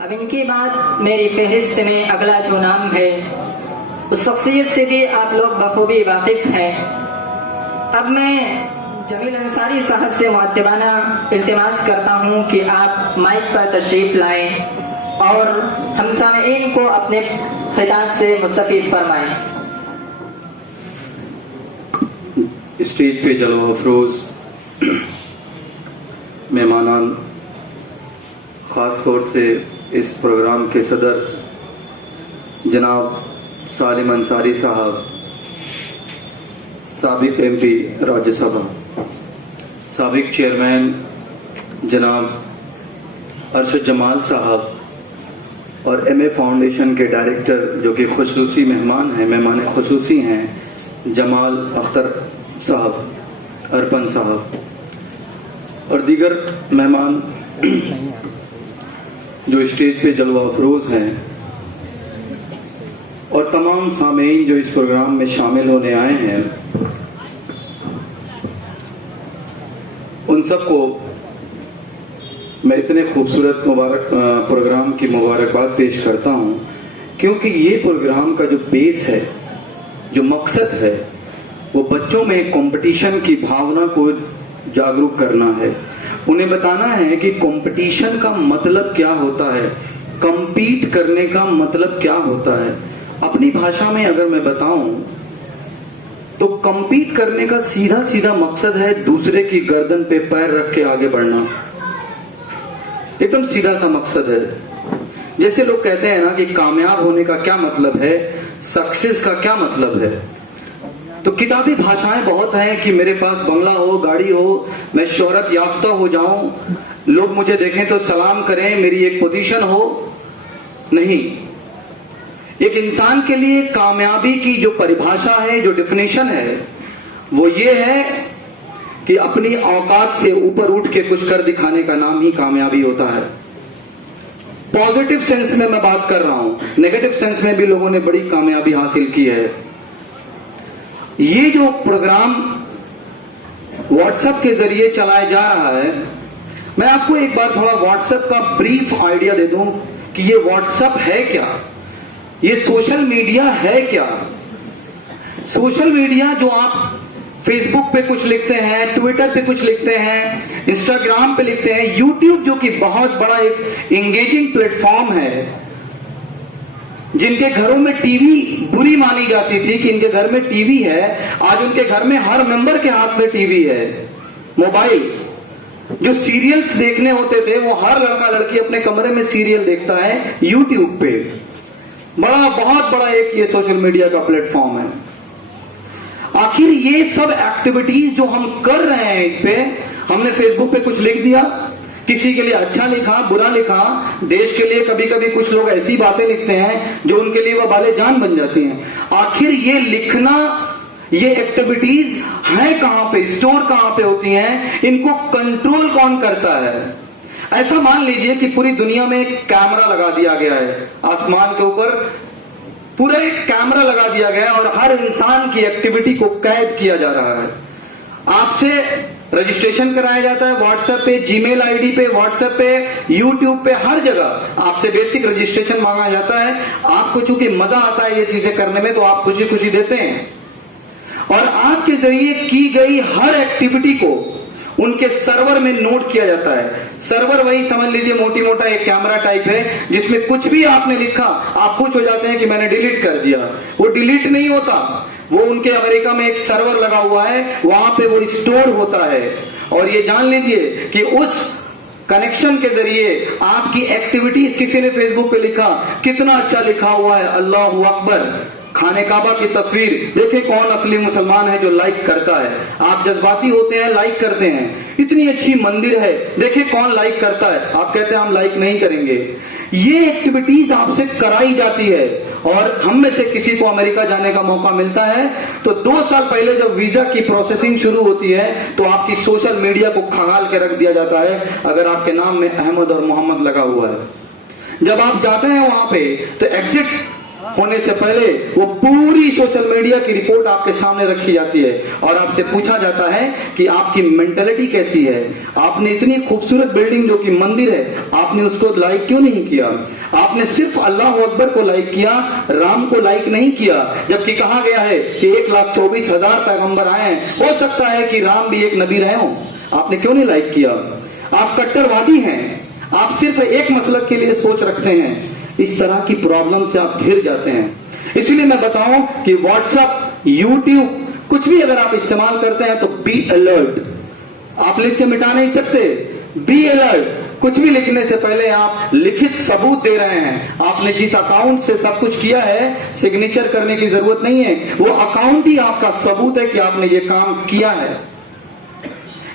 अब इनके बाद मेरी फहरिस्त में अगला जो नाम है उस शख्सियत से भी आप लोग बखूबी वाकिफ हैं। अब मैं जमील अंसारी साहब से मुअद्दबाना इल्तिमास करता हूँ कि आप माइक पर तशरीफ लाएं और हम सामईन को अपने खिताब से मुस्तफीद फरमाएं। स्टेज पे जलवा अफरोज मेहमानान, ख़ास तौर से इस प्रोग्राम के सदर जनाब सालिम अंसारी साहब, साबिक MP राज्यसभा, साबिक चेयरमैन जनाब अरशद जमाल साहब और MA फाउंडेशन के डायरेक्टर जो कि खुसूसी मेहमान खुसूसी हैं जमाल अख्तर साहब, अरपन साहब और दीगर मेहमान जो स्टेज पे जलवा अफरोज हैं और तमाम सामेईन जो इस प्रोग्राम में शामिल होने आए हैं, उन सबको मैं इतने खूबसूरत प्रोग्राम की मुबारकबाद पेश करता हूं, क्योंकि ये प्रोग्राम का जो बेस है, जो मकसद है, वो बच्चों में कंपटीशन की भावना को जागरूक करना है। उन्हें बताना है कि कंपटीशन का मतलब क्या होता है, compete करने का मतलब क्या होता है। अपनी भाषा में अगर मैं बताऊं तो compete करने का सीधा सीधा मकसद है दूसरे की गर्दन पे पैर रख के आगे बढ़ना। एकदम सीधा सा मकसद है। जैसे लोग कहते हैं ना कि कामयाब होने का क्या मतलब है, सक्सेस का क्या मतलब है। तो किताबी भाषाएं बहुत हैं कि मेरे पास बंगला हो, गाड़ी हो, मैं शोहरत याफ्ता हो जाऊं, लोग मुझे देखें तो सलाम करें, मेरी एक पोजीशन हो। नहीं, एक इंसान के लिए कामयाबी की जो परिभाषा है, जो डेफिनेशन है, वो ये है कि अपनी औकात से ऊपर उठ के कुछ कर दिखाने का नाम ही कामयाबी होता है। पॉजिटिव सेंस में मैं बात कर रहा हूं, नेगेटिव सेंस में भी लोगों ने बड़ी कामयाबी हासिल की है। ये जो प्रोग्राम व्हाट्सएप के जरिए चलाया जा रहा है, मैं आपको एक बार थोड़ा व्हाट्सएप का ब्रीफ आइडिया दे दूं कि ये व्हाट्सएप है क्या, ये सोशल मीडिया है क्या। सोशल मीडिया जो आप फेसबुक पे कुछ लिखते हैं, ट्विटर पे कुछ लिखते हैं, इंस्टाग्राम पे लिखते हैं, यूट्यूब जो कि बहुत बड़ा एक एंगेजिंग प्लेटफॉर्म है। जिनके घरों में टीवी बुरी मानी जाती थी कि इनके घर में टीवी है, आज उनके घर में हर मेंबर के हाथ में टीवी है, मोबाइल। जो सीरियल्स देखने होते थे वो हर लड़का लड़की अपने कमरे में सीरियल देखता है यूट्यूब पे। बहुत बड़ा एक ये सोशल मीडिया का प्लेटफॉर्म है। आखिर ये सब एक्टिविटीज जो हम कर रहे हैं, इस पे हमने फेसबुक पे कुछ लिख दिया, किसी के लिए अच्छा लिखा, बुरा लिखा, देश के लिए कभी कभी कुछ लोग ऐसी बातें लिखते हैं जो उनके लिए वह बाले जान बन जाती हैं। आखिर ये लिखना, ये एक्टिविटीज है कहां पे, स्टोर कहां पे होती हैं, इनको कंट्रोल कौन करता है। ऐसा मान लीजिए कि पूरी दुनिया में एक कैमरा लगा दिया गया है, आसमान के ऊपर पूरा एक कैमरा लगा दिया गया है और हर इंसान की एक्टिविटी को कैद किया जा रहा है। आपसे रजिस्ट्रेशन कराया जाता है व्हाट्सएप पे, जीमेल आईडी पे, व्हाट्सएप पे, यूट्यूब पे, हर जगह आपसे बेसिक रजिस्ट्रेशन मांगा जाता है। आपको चूंकि मजा आता है ये चीजें करने में, तो आप खुशी खुशी देते हैं और आपके जरिए की गई हर एक्टिविटी को उनके सर्वर में नोट किया जाता है। सर्वर वही समझ लीजिए मोटी मोटा एक कैमरा टाइप है, जिसमें कुछ भी आपने लिखा आप खुश हो जाते हैं कि मैंने डिलीट कर दिया। वो डिलीट नहीं होता, वो उनके अमेरिका में एक सर्वर लगा हुआ है, वहां पे वो स्टोर होता है। और ये जान लीजिए कि उस कनेक्शन के जरिए आपकी एक्टिविटीज, किसी ने फेसबुक पे लिखा, कितना अच्छा लिखा हुआ है, अल्लाहू अकबर, खाने काबा की तस्वीर, देखे कौन असली मुसलमान है जो लाइक करता है। आप जज्बाती होते हैं, लाइक करते हैं। इतनी अच्छी मंदिर है, देखे कौन लाइक करता है। आप कहते हैं हम लाइक नहीं करेंगे। ये एक्टिविटीज आपसे कराई जाती है और हम में से किसी को अमेरिका जाने का मौका मिलता है तो 2 साल पहले जब वीजा की प्रोसेसिंग शुरू होती है तो आपकी सोशल मीडिया को खंगाल के रख दिया जाता है अगर आपके नाम में अहमद और मोहम्मद लगा हुआ है। जब आप जाते हैं वहां पे तो एग्जिट होने से पहले वो पूरी सोशल मीडिया की रिपोर्ट आपके सामने रखी जाती है और आपसे पूछा जाता है कि आपकी मेंटेलिटी कैसी है। आपने इतनी खूबसूरत बिल्डिंग जो कि मंदिर है, आपने उसको लाइक क्यों नहीं किया? आपने सिर्फ अल्लाह अकबर को लाइक किया, राम को लाइक नहीं किया, जबकि कहा गया है कि 1,24,000 पैगंबर आए हैं, हो सकता है कि राम भी एक नबी रहे हो। आपने क्यों नहीं लाइक किया? आप कट्टरवादी हैं, आप सिर्फ एक मसलक के लिए सोच रखते हैं। इस तरह की प्रॉब्लम से आप घिर जाते हैं। इसलिए मैं बताऊं कि व्हाट्सएप, यूट्यूब, कुछ भी अगर आप इस्तेमाल करते हैं तो बी अलर्ट। आप लिख के मिटा नहीं सकते, बी अलर्ट। कुछ भी लिखने से पहले आप लिखित सबूत दे रहे हैं। आपने जिस अकाउंट से सब कुछ किया है, सिग्नेचर करने की जरूरत नहीं है, वो अकाउंट ही आपका सबूत है कि आपने ये काम किया है।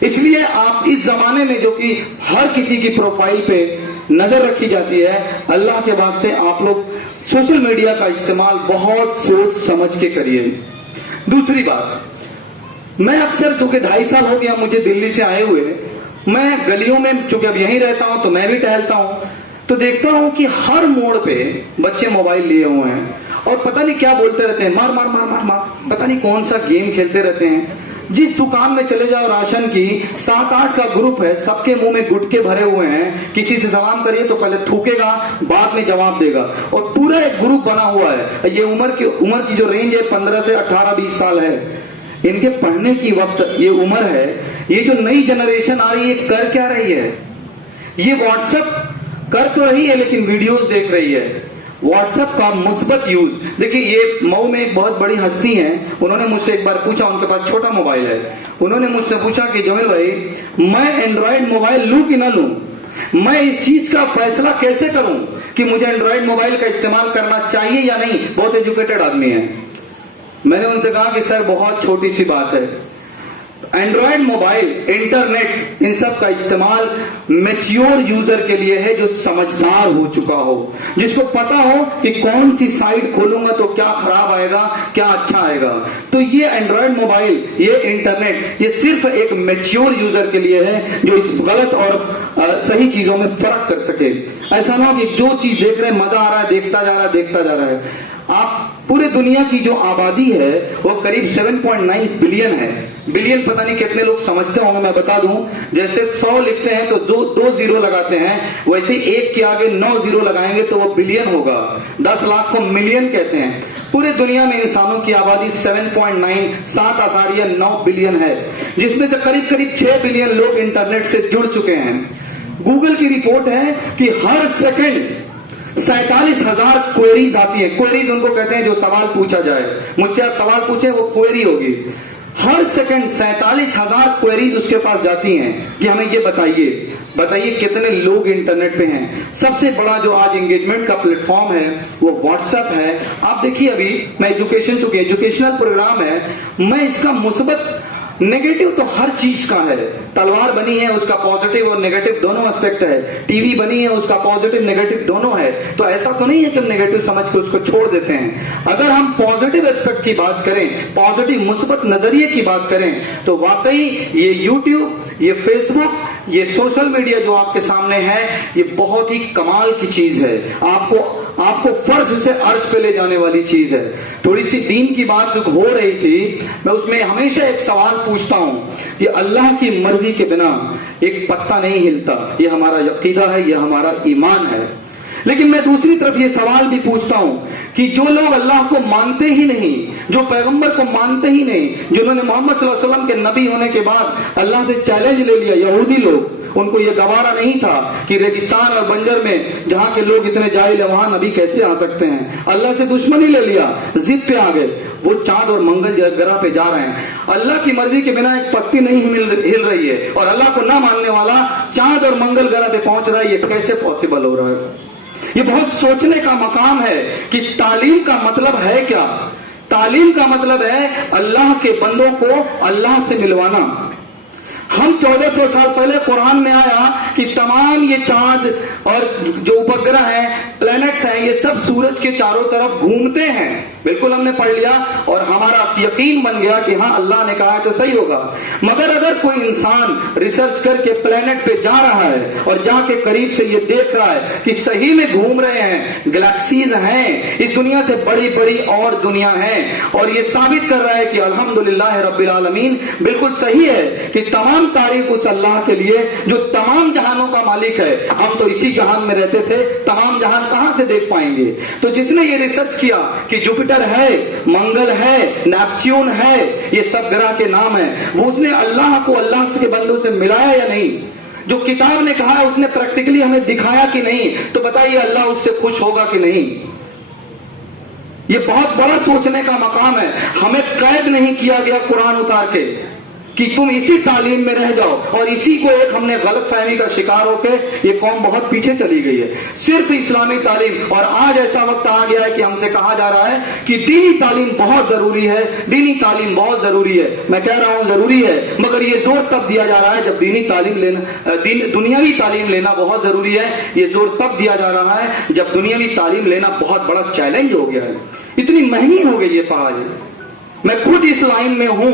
इसलिए आप इस जमाने में जो कि हर किसी की प्रोफाइल पे नजर रखी जाती है, अल्लाह के वास्ते आप लोग सोशल मीडिया का इस्तेमाल बहुत सोच समझ के करिए। दूसरी बात, मैं अक्सर, चूंकि 2.5 साल हो गया मुझे दिल्ली से आए हुए, मैं गलियों में चूंकि अब यहीं रहता हूं तो मैं भी टहलता हूं, तो देखता हूं कि हर मोड़ पे बच्चे मोबाइल लिए हुए हैं और पता नहीं क्या बोलते रहते हैं, मार मार मार मार मार, पता नहीं कौन सा गेम खेलते रहते हैं। जिस दुकान में चले जाओ राशन की, 7-8 का ग्रुप है, सबके मुंह में गुटके भरे हुए हैं। किसी से सलाम करिए तो पहले थूकेगा, बाद में जवाब देगा, और पूरा एक ग्रुप बना हुआ है। ये उम्र की जो रेंज है 15 से 18-20 साल है। इनके पढ़ने की वक्त ये उम्र है। ये जो नई जनरेशन आ रही है कर क्या रही है? ये व्हाट्सएप कर तो रही है लेकिन वीडियोस देख रही है। व्हाट्सएप का मुस्बत यूज देखिए, ये मऊ में एक बहुत बड़ी हस्ती है, उन्होंने मुझसे एक बार पूछा, उनके पास छोटा मोबाइल है, उन्होंने मुझसे पूछा कि जमील भाई, मैं एंड्रॉइड मोबाइल लूं कि ना लूं, मैं इस चीज का फैसला कैसे करूं कि मुझे एंड्रॉइड मोबाइल का इस्तेमाल करना चाहिए या नहीं। बहुत एजुकेटेड आदमी है। मैंने उनसे कहा कि सर बहुत छोटी सी बात है, एंड्रॉइड मोबाइल, इंटरनेट, इन सब का इस्तेमाल मैच्योर यूजर के लिए है, जो समझदार हो चुका हो, जिसको पता हो कि कौन सी साइट खोलूंगा तो क्या खराब आएगा, क्या अच्छा आएगा। तो ये एंड्रॉइड मोबाइल, ये इंटरनेट, ये सिर्फ एक मैच्योर यूजर के लिए है जो इस गलत और सही चीजों में फर्क कर सके। ऐसा ना हो कि जो चीज देख रहे हैं मजा आ रहा है, देखता जा रहा है। आप पूरे दुनिया की जो आबादी है वो करीब 7.9 बिलियन है। बिलियन पता नहीं कितने लोग समझते होंगे, मैं बता दूं, जैसे 100 लिखते हैं तो 2 जीरो लगाते हैं, वैसे 1 के आगे 9 जीरो लगाएंगे तो वो बिलियन होगा। 10 लाख को मिलियन कहते हैं। पूरे दुनिया में इंसानों की आबादी 7.9 बिलियन है, जिसमें से करीब 6 बिलियन लोग इंटरनेट से जुड़ चुके हैं। गूगल की रिपोर्ट है कि हर सेकंड 47,000 क्वेरीज आती है। क्वेरीज उनको कहते हैं जो सवाल पूछा जाए। मुझसे आप सवाल पूछे वो क्वेरी होगी। हर सेकंड 47,000 क्वेरीज उसके पास जाती हैं कि हमें ये बताइए कितने लोग इंटरनेट पे हैं। सबसे बड़ा जो आज एंगेजमेंट का प्लेटफॉर्म है वो व्हाट्सएप है। आप देखिए, अभी मैं एजुकेशनल प्रोग्राम है, मैं इसका मुस्बत नेगेटिव तो हर चीज का है। तलवार बनी है, उसका पॉजिटिव और नेगेटिव दोनों एस्पेक्ट है। टीवी बनी है, उसका पॉजिटिव नेगेटिव दोनों है। तो ऐसा तो नहीं है कि हम नेगेटिव समझ के उसको छोड़ देते हैं। अगर हम पॉजिटिव एस्पेक्ट की बात करें, पॉजिटिव मुस्बत नजरिए की बात करें, तो वाकई ये यूट्यूब, ये फेसबुक, ये सोशल मीडिया जो आपके सामने है, ये बहुत ही कमाल की चीज है। आपको फर्ज से अर्श पे ले जाने वाली चीज है। थोड़ी सी दीन की बात जो हो रही थी, मैं उसमें हमेशा एक सवाल पूछता हूं कि अल्लाह की मर्जी के बिना एक पत्ता नहीं हिलता। ये हमारा यकीदा है, ये हमारा ईमान है। लेकिन मैं दूसरी तरफ ये सवाल भी पूछता हूं कि जो लोग अल्लाह को मानते ही नहीं, जो पैगंबर को मानते ही नहीं, जिन्होंने मोहम्मद सल्लल्लाहु अलैहि वसल्लम के नबी होने के बाद अल्लाह से चैलेंज ले लिया, यहूदी लोग, उनको ये गवारा नहीं था कि रेगिस्तान और बंजर में जहां के लोग इतने जाहिल है वहां नबी कैसे आ सकते हैं। अल्लाह से दुश्मनी ले लिया, जिद पे आ गए, वो चांद और मंगल ग्रह पे जा रहे हैं। अल्लाह की मर्जी के बिना एक पत्ती नहीं हिल रही है, और अल्लाह को ना मानने वाला चांद और मंगल ग्रह पे पहुंच रहा है। ये कैसे पॉसिबल हो रहा है? ये बहुत सोचने का मकाम है कि तालीम का मतलब है क्या। तालीम का मतलब है अल्लाह के बंदों को अल्लाह से मिलवाना। हम 1400 साल पहले कुरान में आया कि तमाम ये चांद और जो उपग्रह हैं, प्लैनेट्स हैं, ये सब सूरज के चारों तरफ घूमते हैं। बिल्कुल हमने पढ़ लिया और हमारा यकीन बन गया कि हाँ अल्लाह ने कहा तो सही होगा। मगर अगर कोई इंसान रिसर्च करके प्लेनेट पे जा रहा है और जाके करीब से ये देख रहा है कि सही में घूम रहे हैं, गैलेक्सीज हैं, इस दुनिया से बड़ी बड़ी और दुनिया हैं, और ये साबित कर रहा है कि अल्हम्दुलिल्लाह रब्बिल आलमीन बिल्कुल सही है कि तमाम तारीफ उस अल्लाह के लिए जो तमाम जहानों का मालिक है। हम तो इसी जहान में रहते थे, तमाम जहान कहां से देख पाएंगे। तो जिसने ये रिसर्च किया कि जुपिटर है, मंगल है, नेपच्यून है, ये सब ग्रह के नाम है, वो उसने अल्लाह को अल्लाह के बंदों से मिलाया या नहीं? जो किताब ने कहा है उसने प्रैक्टिकली हमें दिखाया कि नहीं? तो बताइए अल्लाह उससे खुश होगा कि नहीं? ये बहुत बड़ा सोचने का मकाम है। हमें कैद नहीं किया गया कुरान उतार के कि तुम इसी तालीम में रह जाओ, और इसी को एक हमने गलत फहमी का शिकार होके ये कौम बहुत पीछे चली गई है। सिर्फ इस्लामी तालीम, और आज ऐसा वक्त आ गया है कि हमसे कहा जा रहा है कि दीनी तालीम बहुत जरूरी है, दीनी तालीम बहुत जरूरी है। मैं कह रहा हूं जरूरी है, मगर ये जोर तब दिया जा रहा है जब दीनी तालीम लेना, दुनियावी तालीम लेना बहुत जरूरी है। ये जोर तब दिया जा रहा है जब दुनियावी तालीम लेना बहुत बड़ा चैलेंज हो गया है। इतनी महंगी हो गई है पढ़ाई। मैं खुद इस लाइन में हूं।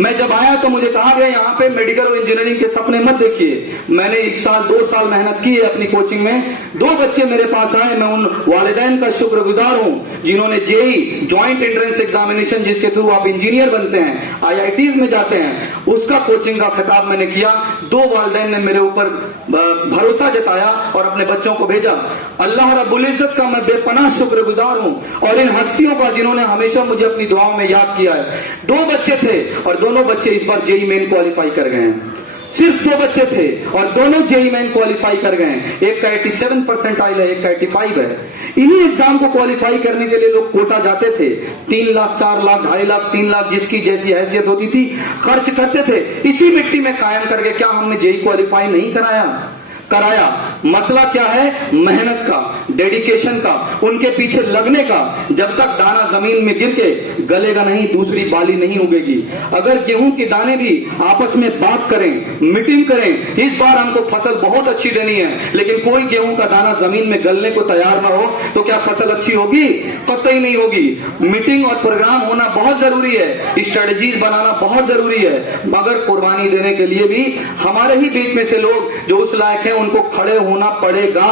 मैं जब आया तो मुझे कहा गया यहाँ पे मेडिकल और इंजीनियरिंग के सपने मत देखिए। मैंने 1 साल 2 साल मेहनत की है अपनी कोचिंग में। 2 बच्चे मेरे पास आए, मैं उन वालिदैन का शुक्रगुजार हूँ जिन्होंने जेई जॉइंट एंट्रेंस एग्जामिनेशन, जिसके थ्रू आप इंजीनियर बनते हैं, IITs में जाते हैं, उसका कोचिंग का खिताब मैंने किया। 2 वालिदैन ने मेरे ऊपर भरोसा जताया और अपने बच्चों को भेजा। अल्लाह रब्बुल इज्जत का मैं बेपनाह शुक्रगुजार हूँ, और इन हस्तियों का जिन्होंने हमेशा मुझे अपनी दुआओं में याद किया है। 2 बच्चे थे और दोनों बच्चे इस बार जेई मेन क्वालिफाई कर गए हैं। सिर्फ 2 बच्चे थे और दोनों जेई मेन क्वालिफाई कर गए हैं। एक का 87% आइल है, एक का 85 है। इन्हीं एग्जाम को क्वालिफाई करने के लिए लोग कोटा जाते थे। 3 लाख, 4 लाख, 2.5 लाख, 3 लाख, जिसकी जैसी हैसियत होती थी खर्च करते थे। इसी मिट्टी में कायम करके क्या हमने जेई क्वालिफाई नहीं कराया? मसला क्या है? मेहनत का, डेडिकेशन का, उनके पीछे लगने का। जब तक दाना जमीन में गिर के गलेगा नहीं, दूसरी बाली नहीं उगेगी। अगर गेहूं के दाने भी आपस में बात करें, मीटिंग करें, इस बार हमको फसल बहुत अच्छी देनी है, लेकिन कोई गेहूं का दाना जमीन में गलने को तैयार ना हो, तो क्या फसल अच्छी होगी? कतई नहीं होगी। मीटिंग और प्रोग्राम होना बहुत जरूरी है, स्ट्रेटजीज बनाना बहुत जरूरी है, मगर कुर्बानी देने के लिए भी हमारे ही बीच में से लोग जो उस लायक है उनको खड़े होना पड़ेगा।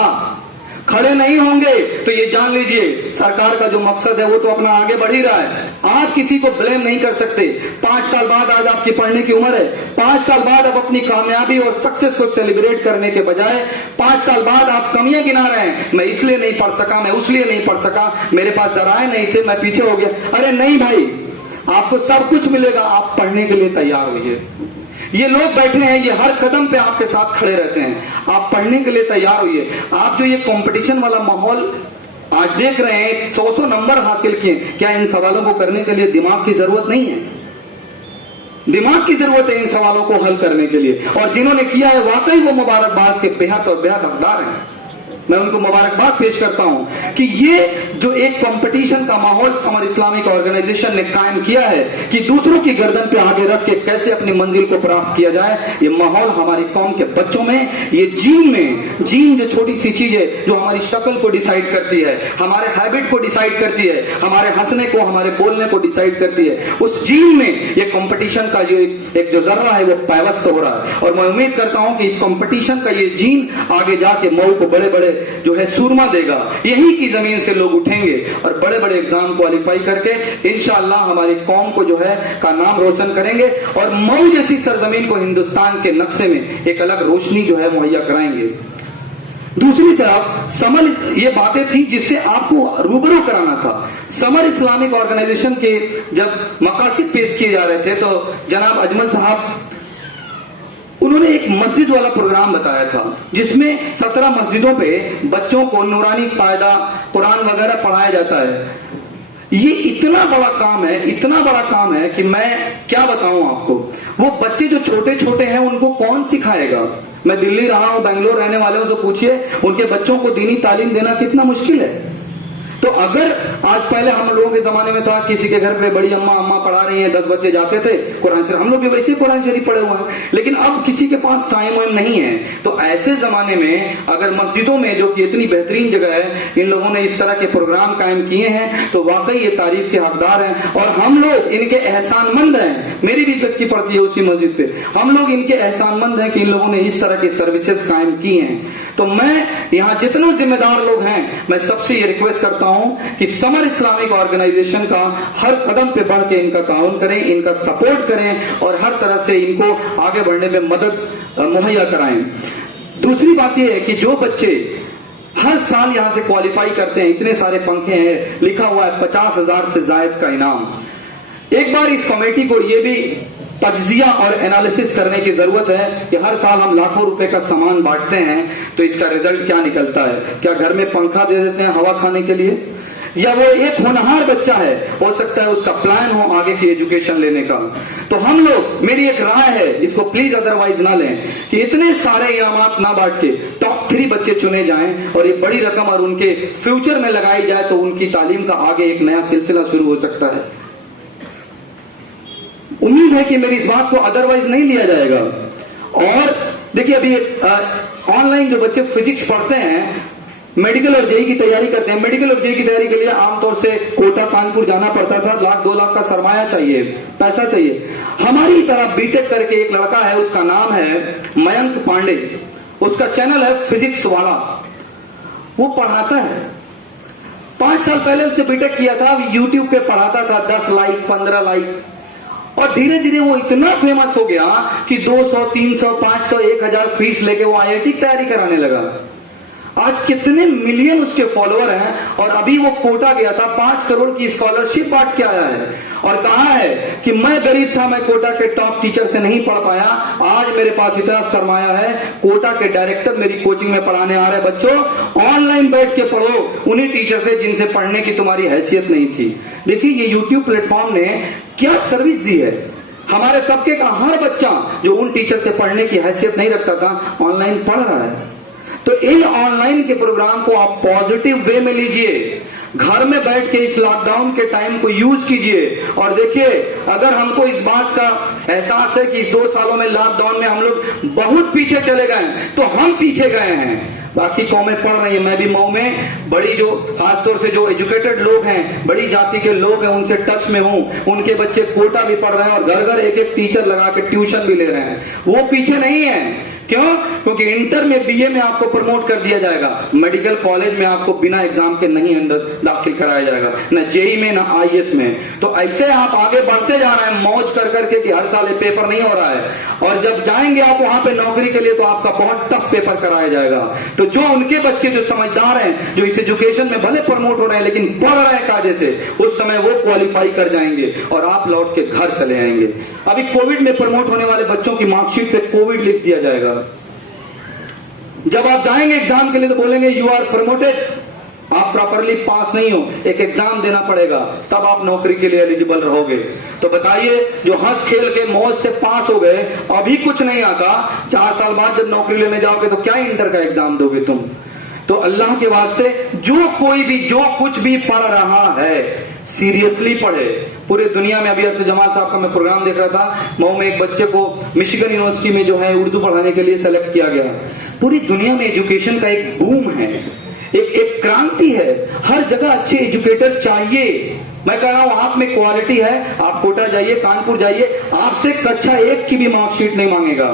खड़े नहीं होंगे तो ये जान लीजिए सरकार का जो मकसद है वो तो अपना आगे बढ़ ही रहा है। आप किसी को ब्लेम नहीं कर सकते। 5 साल बाद, आज आपकी पढ़ने की उम्र है, 5 साल बाद आप अपनी कामयाबी और सक्सेस को सेलिब्रेट करने के बजाय 5 साल बाद आप कमियां गिना रहे हैं। मैं इसलिए नहीं पढ़ सका, मैं उसलिए नहीं पढ़ सका, मेरे पास जराए नहीं थे, मैं पीछे हो गया। अरे नहीं भाई, आपको सब कुछ मिलेगा, आप पढ़ने के लिए तैयार होइए। ये लोग बैठे हैं, ये हर कदम पे आपके साथ खड़े रहते हैं, आप पढ़ने के लिए तैयार होइए। आप जो ये कंपटीशन वाला माहौल आज देख रहे हैं, 100 नंबर हासिल किए, क्या इन सवालों को करने के लिए दिमाग की जरूरत नहीं है? दिमाग की जरूरत है इन सवालों को हल करने के लिए, और जिन्होंने किया है वाकई वो मुबारकबाद के बेहद और बेहद हकदार हैं। मैं उनको मुबारकबाद पेश करता हूं कि ये जो एक कंपटीशन का माहौल समर इस्लामिक ऑर्गेनाइजेशन ने कायम किया है कि दूसरों की गर्दन पे आगे रख के कैसे अपनी मंजिल को प्राप्त किया जाए, ये माहौल हमारी कौम के बच्चों में, ये जीन में, जीन जो छोटी सी चीज है जो हमारी शक्ल को डिसाइड करती है, हमारे हैबिट को डिसाइड करती है, हमारे हंसने को, हमारे बोलने को डिसाइड करती है, उस जीन में ये कंपटीशन का जो एक जो जर्रा है वो पैवस्त हो रहा है। और मैं उम्मीद करता हूं कि इस कंपटीशन का ये जीन आगे जाके मऊ को बड़े बड़े जो है सूरमा देगा। यही की जमीन से लोग उठेंगे और बड़े बड़े एग्जाम क्वालिफाई करके इंशाअल्लाह हमारी कौम को जो है का नाम रोशन करेंगे, और मऊ जैसी सरजमीन को हिंदुस्तान के नक्शे में एक अलग रोशनी जो है मुहैया कराएंगे। दूसरी तरफ समर, ये बातें थी जिससे आपको रूबरू कराना था। समर इस्लामिक ऑर्गेनाइजेशन के जब मकासद पेश किए जा रहे थे तो जनाब अजमल साहब उन्होंने एक मस्जिद वाला प्रोग्राम बताया था जिसमें 17 मस्जिदों पे बच्चों को नूरानी कायदा, कुरान वगैरह पढ़ाया जाता है। ये इतना बड़ा काम है, इतना बड़ा काम है कि मैं क्या बताऊं आपको। वो बच्चे जो छोटे छोटे हैं उनको कौन सिखाएगा? मैं दिल्ली रहा हूं, बेंगलोर रहने वाले हो तो पूछिए, उनके बच्चों को दीनी तालीम देना कितना मुश्किल है। तो अगर आज पहले हम लोगों के जमाने में था किसी के घर पे बड़ी अम्मा पढ़ा रही हैं, 10 बच्चे जाते थे कुरान शरीफ, हम लोग भी वैसे ही कुरान शरीफ पढ़े हुए हैं, लेकिन अब किसी के पास टाइम नहीं है। तो ऐसे जमाने में अगर मस्जिदों में, जो कि इतनी बेहतरीन जगह है, इन लोगों ने इस तरह के प्रोग्राम कायम किए हैं तो वाकई ये तारीफ के हकदार हैं और हम लोग इनके एहसानमंद हैं। मेरी भी बच्ची पढ़ती है उसी मस्जिद पे, हम लोग इनके एहसानमंद हैं कि इन लोगों ने इस तरह की सर्विसेज कायम की हैं। तो मैं यहाँ जितने जिम्मेदार लोग हैं, मैं सबसे ये रिक्वेस्ट करता हूं कि समर इस्लामिक ऑर्गेनाइजेशन का हर कदम पे बढ़ के इनका ताउन करें, इनका सपोर्ट करें और हर तरह से इनको आगे बढ़ने में मदद मुहैया कराएं। दूसरी बात यह है कि जो बच्चे हर साल यहां से क्वालिफाई करते हैं, इतने सारे पंखे हैं, लिखा हुआ है 50,000 से जायद का इनाम। एक बार इस कमेटी को यह भी तज्जिया और एनालिसिस करने की जरूरत है कि हर साल हम लाखों रुपए का सामान बांटते हैं तो इसका रिजल्ट क्या निकलता है। क्या घर में पंखा दे देते हैं हवा खाने के लिए, या वो एक होनहार बच्चा है, हो सकता है उसका प्लान हो आगे की एजुकेशन लेने का। तो हम लोग, मेरी एक राय है, इसको प्लीज अदरवाइज ना लें, कि इतने सारे इनामात ना बांट के टॉप 3 बच्चे चुने जाएं और ये बड़ी रकम और उनके फ्यूचर में लगाई जाए तो उनकी तालीम का आगे एक नया सिलसिला शुरू हो सकता है। उम्मीद है कि मेरी इस बात को अदरवाइज नहीं लिया जाएगा। और देखिए अभी ऑनलाइन जो बच्चे फिजिक्स पढ़ते हैं, मेडिकल और जेई की तैयारी करते हैं, मेडिकल और जेई की तैयारी के लिए आमतौर से कोटा कानपुर जाना पड़ता था, 1-2 लाख का सरमाया चाहिए, पैसा चाहिए। हमारी तरह बीटेक करके एक लड़का है, उसका नाम है मयंक पांडे, उसका चैनल है फिजिक्स वाला, वो पढ़ाता है। 5 साल पहले उसने बीटेक किया था, यूट्यूब पे पढ़ाता था, 10 लाइक 15 लाइक, और धीरे धीरे वो इतना फेमस हो गया कि 200 300 500 1000 फीस लेके वो आईआईटी की तैयारी कराने लगा। आज कितने मिलियन उसके फॉलोअर हैं और अभी वो कोटा गया था, 5 करोड़ की स्कॉलरशिप बांट के आया है और कहा है कि मैं गरीब था, मैं कोटा के टॉप टीचर से नहीं पढ़ पाया, आज मेरे पास इतना सरमाया है, कोटा के डायरेक्टर मेरी कोचिंग में पढ़ाने आ रहे, बच्चों ऑनलाइन बैठ के पढ़ो उन्हीं टीचर से जिनसे पढ़ने की तुम्हारी हैसियत नहीं थी। देखिए ये यूट्यूब प्लेटफॉर्म ने क्या सर्विस दी है। हमारे तबके का हर बच्चा जो उन टीचर से पढ़ने की हैसियत नहीं रखता था, ऑनलाइन पढ़ रहा है। तो इन ऑनलाइन के प्रोग्राम को आप पॉजिटिव वे में लीजिए, घर में बैठ के इस लॉकडाउन के टाइम को यूज कीजिए। और देखिए अगर हमको इस बात का एहसास है कि इस 2 सालों में लॉकडाउन में हम लोग बहुत पीछे चले गए, तो हम पीछे गए हैं, बाकी कौमें पढ़ रही है। मैं भी मऊ में बड़ी जो खासतौर से जो एजुकेटेड लोग हैं, बड़ी जाति के लोग हैं, उनसे टच में हूं, उनके बच्चे कोटा भी पढ़ रहे हैं और घर घर एक एक टीचर लगा के ट्यूशन भी ले रहे हैं, वो पीछे नहीं है। क्यों? क्योंकि इंटर में बीए में आपको प्रमोट कर दिया जाएगा, मेडिकल कॉलेज में आपको बिना एग्जाम के नहीं अंदर दाखिल कराया जाएगा, न जेई में न आईएएस में। तो ऐसे आप आगे बढ़ते जा रहे हैं मौज कर करके कि हर साल पेपर नहीं हो रहा है, और जब जाएंगे आप वहां पे नौकरी के लिए तो आपका बहुत टफ पेपर कराया जाएगा। तो जो उनके बच्चे जो समझदार हैं, जो इस एजुकेशन में भले प्रमोट हो रहे हैं लेकिन पढ़ रहे हैं कायदे से, उस समय वो क्वालिफाई कर जाएंगे और आप लौट के घर चले आएंगे। अभी कोविड में प्रमोट होने वाले बच्चों की मार्कशीट पे कोविड लिख दिया जाएगा। जब आप जाएंगे एग्जाम के लिए तो बोलेंगे यू आर प्रमोटेड, आप प्रॉपरली पास नहीं हो, एक एग्जाम देना पड़ेगा, तब आप नौकरी के लिए एलिजिबल रहोगे। तो बताइए जो हंस खेल के मौज से पास हो गए, अभी कुछ नहीं आता, 4 साल बाद जब नौकरी लेने जाओगे तो क्या इंटर का एग्जाम दोगे तुम? तो अल्लाह के वास्ते जो कोई भी जो कुछ भी पढ़ रहा है सीरियसली पढ़े। पूरे दुनिया में, अभी अरशद जमाल साहब का मैं प्रोग्राम देख रहा था, मऊ में एक बच्चे को मिशिगन यूनिवर्सिटी में जो है उर्दू पढ़ाने के लिए सेलेक्ट किया गया। पूरी दुनिया में एजुकेशन का एक बूम है, एक क्रांति है, हर जगह अच्छे एजुकेटर चाहिए। मैं कह रहा हूं आप में क्वालिटी है, आप कोटा जाइए, कानपुर जाइए, आपसे कक्षा 1 की भी मार्कशीट नहीं मांगेगा।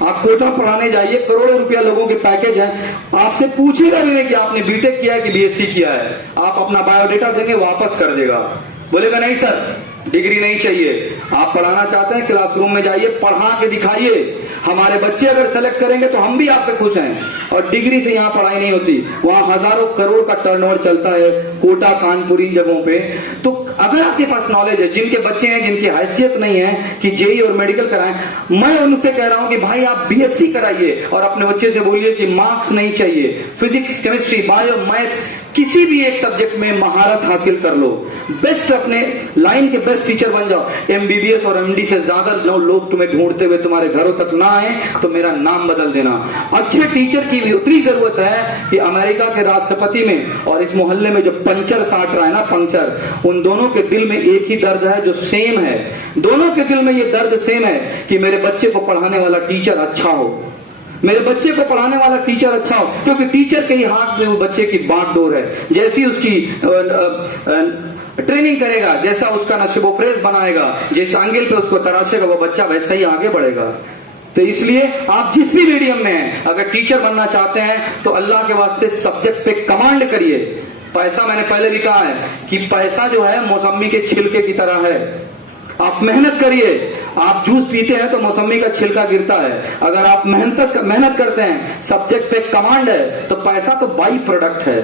आप कोटा पढ़ाने जाइए, करोड़ों रुपया लोगों के पैकेज है, आपसे पूछेगा भी नहीं कि आपने बीटेक किया है कि बीएससी किया है। आप अपना बायोडेटा देंगे, वापस कर देगा, बोलेगा नहीं सर डिग्री नहीं चाहिए। आप पढ़ाना चाहते हैं क्लासरूम में जाइए, पढ़ा के दिखाइए। हमारे बच्चे अगर सेलेक्ट करेंगे तो हम भी आपसे खुश हैं। और डिग्री से यहाँ पढ़ाई नहीं होती, वहां हजारों करोड़ का टर्नओवर चलता है, कोटा कानपुर इन जगहों पे। तो अगर आपके पास नॉलेज है, जिनके बच्चे हैं जिनकी हैसियत नहीं है कि जेई और मेडिकल कराएं, मैं उनसे कह रहा हूं कि भाई आप बीएससी कराइए और अपने बच्चे से बोलिए कि मार्क्स नहीं चाहिए, फिजिक्स केमिस्ट्री बायो मैथ किसी भी एक सब्जेक्ट में महारत हासिल कर लो, बेस्ट अपने लाइन के बेस्ट टीचर बन जाओ। एमबीबीएस और एमडी से ज्यादा लोग तुम्हें ढूंढते हुए तुम्हारे घरों तक ना आए तो मेरा नाम बदल देना। अच्छे टीचर की भी उतनी जरूरत है कि अमेरिका के राष्ट्रपति में और इस मोहल्ले में जो पंचर साट रहा है ना, पंचर, उन दोनों के दिल में एक ही दर्द है जो सेम है। दोनों के दिल में ये दर्द सेम है कि मेरे बच्चे को पढ़ाने वाला टीचर अच्छा हो, मेरे बच्चे को पढ़ाने वाला टीचर अच्छा हो, क्योंकि टीचर के ही हाथ में वो बच्चे की बागडोर है। जैसी उसकी ट्रेनिंग करेगा, जैसा उसका नसीबो फ्रेज बनाएगा, जिस एंगल पे उसको तराशेगा, वो बच्चा वैसा ही आगे बढ़ेगा। तो इसलिए आप जिस भी मीडियम में हैं, अगर टीचर बनना चाहते हैं तो अल्लाह के वास्ते सब्जेक्ट पे कमांड करिए। पैसा, मैंने पहले भी कहा है कि पैसा जो है मौसमी के छिलके की तरह है। आप मेहनत करिए। आप जूस पीते हैं तो मौसमी का छिलका गिरता है। अगर आप मेहनत करते हैं, सब्जेक्ट पे कमांड है, तो पैसा तो बाई प्रोडक्ट है।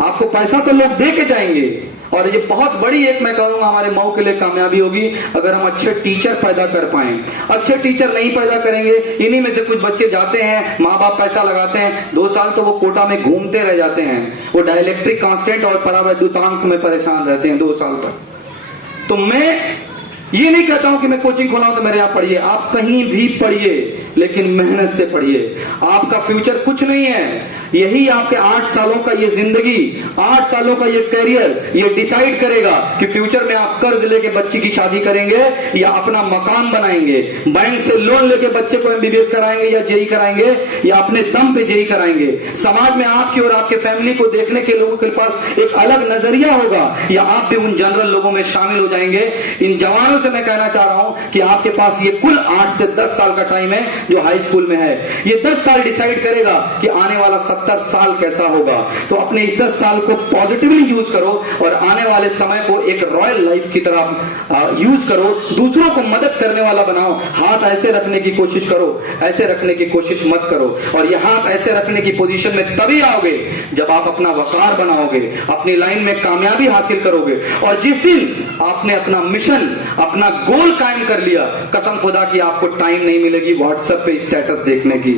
आपको पैसा तो लोग दे के जाएंगे। और ये बहुत बड़ी एक मैं कहूंगा हमारे मऊ के लिए कामयाबी होगी अगर हम अच्छे टीचर पैदा कर पाए। अच्छे टीचर नहीं पैदा करेंगे, इन्हीं में से कुछ बच्चे जाते हैं, माँ बाप पैसा लगाते हैं, 2 साल तो वो कोटा में घूमते रह जाते हैं, वो डायलैक्ट्रिक कांस्टेंट और परावैद्युतांक में परेशान रहते हैं 2 साल तक। तो मैं ये नहीं कहता हूं कि मैं कोचिंग खोला हूं तो मेरे यहां पढ़िए, आप कहीं भी पढ़िए, लेकिन मेहनत से पढ़िए। आपका फ्यूचर कुछ नहीं है, यही आपके 8 सालों का ये जिंदगी, 8 सालों का ये करियर, ये डिसाइड करेगा कि फ्यूचर में आप कर्ज लेके बच्ची की शादी करेंगे या अपना मकान बनाएंगे, बैंक से लोन लेके बच्चे को एमबीबीएस कराएंगे या जेई कराएंगे, या अपने दम पे जेई कराएंगे। समाज में आपकी और आपके फैमिली को देखने के लोगों के पास एक अलग नजरिया होगा, या आप भी उन जनरल लोगों में शामिल हो जाएंगे। इन जवानों से मैं कहना चाह रहा हूं कि आपके पास ये कुल 8 से 10 साल का टाइम है जो हाई स्कूल में है। ये 10 साल डिसाइड करेगा कि आने वाला 70 साल कैसा होगा। तो अपने इस 10 साल को पॉजिटिवली यूज करो और आने वाले समय को एक रॉयल लाइफ की तरह यूज करो। दूसरों को मदद करने वाला बनाओ। हाथ ऐसे रखने की कोशिश करो, ऐसे रखने की कोशिश मत करो। और ये हाथ ऐसे रखने की पोजीशन में तभी आओगे जब आप अपना वकार बनाओगे, अपनी लाइन में कामयाबी हासिल करोगे। और जिस दिन आपने अपना मिशन, अपना गोल कायम कर लिया, कसम खुदा की आपको टाइम नहीं मिलेगी व्हाट्सएप पे स्टेटस देखने की।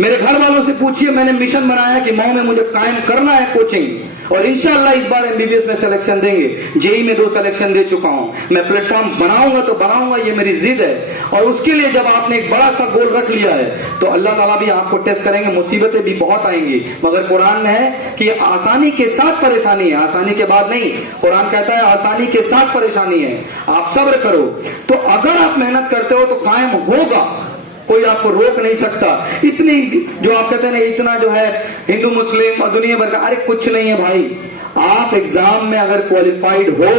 मेरे घर वालों से पूछिए, मैंने मिशन बनाया कि मऊ में मुझे कायम करना है कोचिंग, और इंशाल्लाह इस बार एमबीबीएस में सिलेक्शन देंगे। जेई में 2 सिलेक्शन दे चुका हूं। मैं प्लेटफॉर्म बनाऊंगा तो बनाऊंगा, ये मेरी जिद है। और उसके लिए जब आपने एक बड़ा सा गोल रख लिया है तो अल्लाह ताला भी आपको टेस्ट करेंगे। मुसीबतें भी बहुत आएंगी, मगर कुरान में है कि आसानी के साथ परेशानी है, आसानी के बाद नहीं। कुरान कहता है आसानी के साथ परेशानी है, आप सब्र करो। तो अगर आप मेहनत करते हो तो कायम होगा, कोई आपको रोक नहीं सकता। इतनी जो आप कहते हैं ना, इतना जो है हिंदू मुस्लिम और दुनिया भर का, अरे कुछ नहीं है भाई। आप एग्जाम में अगर क्वालिफाइड हो,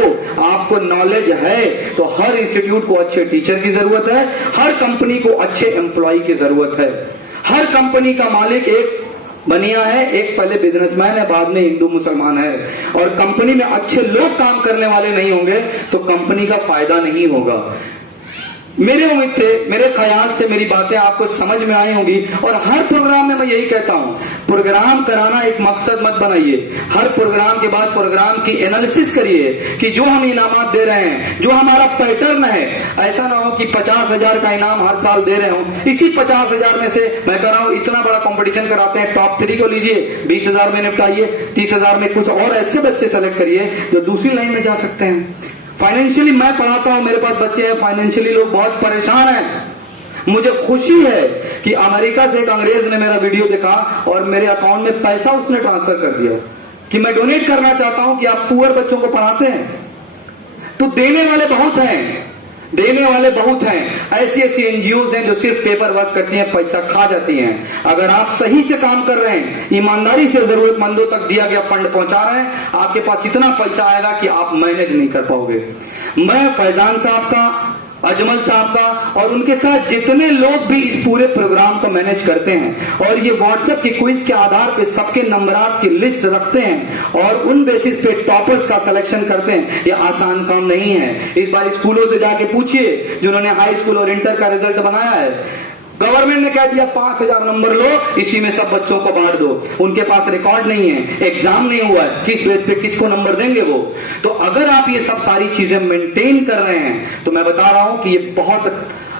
आपको नॉलेज है, तो हर इंस्टीट्यूट को अच्छे टीचर की जरूरत है, हर कंपनी को अच्छे एम्प्लॉय की जरूरत है। हर कंपनी का मालिक एक बनिया है, एक पहले बिजनेसमैन है, बाद में हिंदू मुसलमान है। और कंपनी में अच्छे लोग काम करने वाले नहीं होंगे तो कंपनी का फायदा नहीं होगा। मेरे उम्मीद से, मेरे ख्याल से मेरी बातें आपको समझ में आई होंगी। और हर प्रोग्राम में मैं यही कहता हूं, प्रोग्राम कराना एक मकसद मत बनाइए। हर प्रोग्राम के बाद प्रोग्राम की एनालिसिस करिए कि जो हम इनामात दे रहे हैं, जो हमारा पैटर्न है, ऐसा ना हो कि 50,000 का इनाम हर साल दे रहे हो। इसी 50,000 में से मैं कह रहा हूं इतना बड़ा कंपटीशन कराते हैं, टॉप 3 को लीजिए, 20,000 में निपटाइए, 30,000 में कुछ और ऐसे बच्चे सेलेक्ट करिए जो दूसरी लाइन में जा सकते हैं। फाइनेंशियली मैं पढ़ाता हूं, मेरे पास बच्चे हैं, फाइनेंशियली लोग बहुत परेशान हैं। मुझे खुशी है कि अमेरिका से एक अंग्रेज ने मेरा वीडियो देखा और मेरे अकाउंट में पैसा उसने ट्रांसफर कर दिया कि मैं डोनेट करना चाहता हूं कि आप पुअर बच्चों को पढ़ाते हैं। तो देने वाले बहुत हैं, देने वाले बहुत हैं। ऐसी ऐसी एनजीओज हैं जो सिर्फ पेपर वर्क करती हैं, पैसा खा जाती हैं। अगर आप सही से काम कर रहे हैं, ईमानदारी से जरूरतमंदों तक दिया गया फंड पहुंचा रहे हैं, आपके पास इतना पैसा आएगा कि आप मैनेज नहीं कर पाओगे। मैं फैजान साहब का, अजमल साहब का और उनके साथ जितने लोग भी इस पूरे प्रोग्राम को मैनेज करते हैं और ये व्हाट्सएप की क्विज के आधार पे सबके नंबरात की लिस्ट रखते हैं और उन बेसिस पे टॉपर्स का सिलेक्शन करते हैं, ये आसान काम नहीं है। इस बार स्कूलों से जाके पूछिए जिन्होंने हाई स्कूल और इंटर का रिजल्ट बनाया है, गवर्नमेंट ने कह दिया 5,000 नंबर लो, इसी में सब बच्चों को बांट दो। उनके पास रिकॉर्ड नहीं है, एग्जाम नहीं हुआ है, किस बेस पे किसको नंबर देंगे वो। तो अगर आप ये सब सारी चीजें मेंटेन कर रहे हैं तो मैं बता रहा हूं कि ये बहुत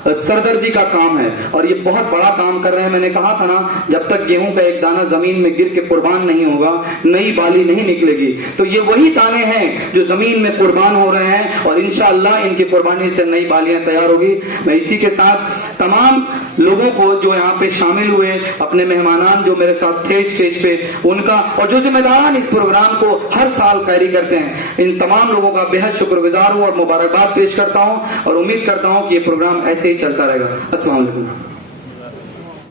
सरदर्दी का काम है और ये बहुत बड़ा काम कर रहे हैं। मैंने कहा था ना, जब तक गेहूं का एक दाना जमीन में गिर के कुर्बान नहीं होगा, नई बाली नहीं निकलेगी। तो ये वही दाने हैं जो जमीन में कुर्बान हो रहे हैं और इंशाअल्लाह इनकी कुर्बानी से नई बालियां तैयार होगी। मैं इसी के साथ तमाम लोगों को जो यहाँ पे शामिल हुए, अपने मेहमानान जो मेरे साथ थे स्टेज पे, उनका और जो जिम्मेदारान इस प्रोग्राम को हर साल कैरी करते हैं, इन तमाम लोगों का बेहद शुक्रगुजार हूँ और मुबारकबाद पेश करता हूँ और उम्मीद करता हूँ कि ये प्रोग्राम ऐसे ही चलता रहेगा। अस्सलाम वालेकुम।